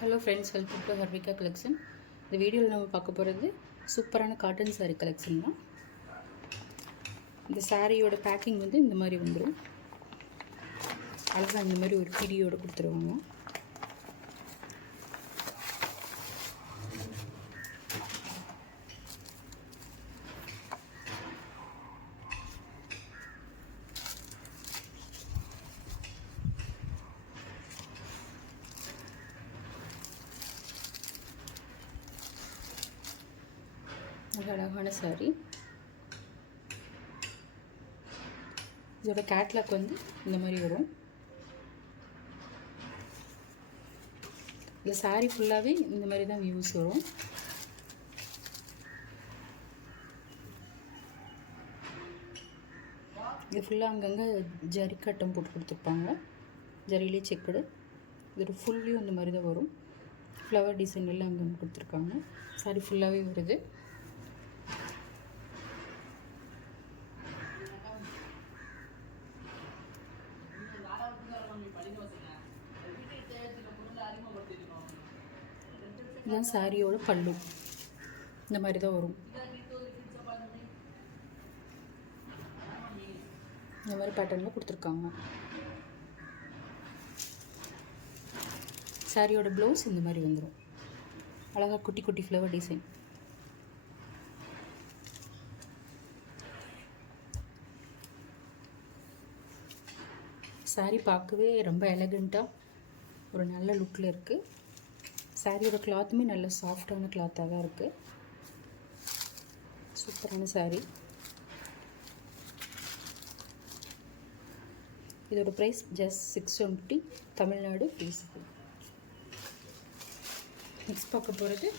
Hello friends, welcome to Harvika collection. இந்த வீடியோவில் நம்ம பார்க்க போகிறது சூப்பரான காட்டன் சாரீ கலெக்ஷன் தான். இந்த சாரியோட பேக்கிங் வந்து இந்த மாதிரி வந்துடும். அழகாக இந்த மாதிரி ஒரு பிடியோடு கொடுத்துருவாங்க. அழகான சாரீ. இதோட கேட்லாக் வந்து இந்த மாதிரி வரும். இந்த சாரீ ஃபுல்லாகவே இந்த மாதிரி தான் வியூஸ் வரும். இது ஃபுல்லாக அங்கங்கே ஜரி கட்டம் போட்டு கொடுத்துருப்பாங்க. ஜரியிலே செக்குடு. இதோட ஃபுல் வியூ இந்த மாதிரி தான் வரும். ஃப்ளவர் டிசைன் எல்லாம் அங்கங்கே கொடுத்துருக்காங்க. சாரீ ஃபுல்லாகவே வருது. இதுதான் சாரியோட பல்லு. இந்த மாதிரி தான் வரும். இந்த மாதிரி பேட்டர்னில் கொடுத்துருக்காங்க. சாரியோட ப்ளவுஸ் இந்த மாதிரி வந்துடும். அழகாக குட்டி குட்டி ஃப்ளவர் டிசைன். சாரீ பார்க்கவே ரொம்ப எலகண்ட்டாக ஒரு நல்ல லுக்கில் இருக்குது. சாரியோட கிளாத்துமே நல்ல சாஃப்டான கிளாத்தாக தான் இருக்குது. சூப்பரான சாரீ. இதோட price just 620 Tamil Nadu feasible. Next பார்க்க போகிறது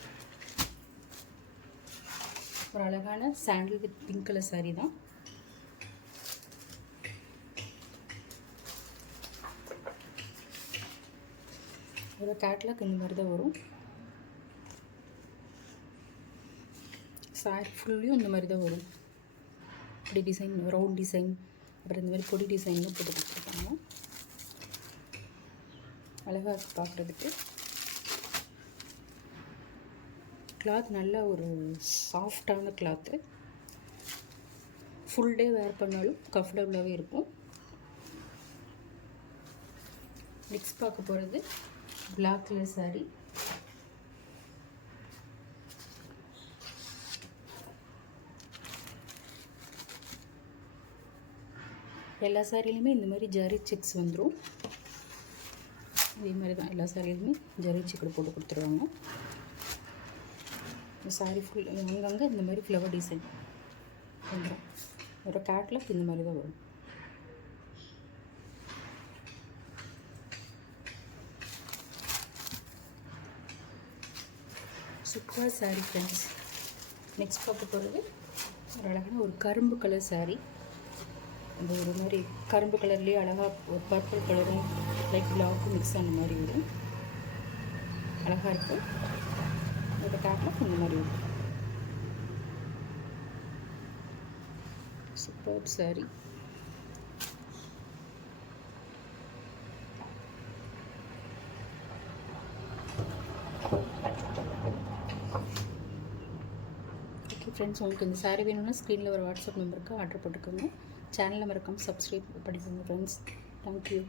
ஒரு அழகான sandal with pink colour sari தான். இதோட கேட்லாக் இந்த மாதிரி தான் வரும். சாரி ஃபுல்லையும் இந்த மாதிரி தான் வரும். இப்படி டிசைன், ரவுண்ட் டிசைன், அப்புறம் இந்த மாதிரி பொடி டிசைனும் போட்டு கொடுத்துருக்காங்க. அழகாக இருக்குது பார்க்குறதுக்கு. கிளாத் நல்ல ஒரு சாஃப்டான கிளாத்து. ஃபுல் டே வேர் பண்ணாலும் கம்ஃபர்டபுளாகவே இருக்கும். நெக்ஸ்ட் பார்க்க போகிறது பிளாக் கலர் சாரீ. எல்லா சாரிலையுமே இந்த மாதிரி ஜரி செக்ஸ் வந்துடும். இதே மாதிரி தான் எல்லா சாரிலையுமே ஜரி செக்கு போட்டு கொடுத்துருவாங்க. இந்த சாரீ ஃபுல் அங்கங்கே இந்த மாதிரி ஃப்ளவர் டிசைன் வந்துடும். ஒரு கேட்லாக் இந்த மாதிரி தான் வரும். Super sari friends. நெக்ஸ்ட் பார்க்க போகிறது ஒரு அழகான ஒரு கரும்பு கலர் சாரீ. அந்த ஒரு மாதிரி கரும்பு கலர்லேயே அழகாக ஒரு பர்பிள் கலரும் லைட் பிளாக்கும் மிக்ஸ் ஆன மாதிரி வரும். அழகாக இருக்குது. அதோட கேட்லாக் இந்த மாதிரி வரும். சூப்பர் சாரீ. ஓகே ஃப்ரெண்ட்ஸ், உங்களுக்கு இந்த சாரீ வேணும்னா ஸ்க்ரீனில் ஒரு வாட்ஸ்அப் நம்பருக்கு ஆர்டர் போட்டுக்கோங்க. சேனலில் மறக்காமல் சப்ஸ்கிரைப் பண்ணிக்கோங்க ஃப்ரெண்ட்ஸ். தேங்க்யூ.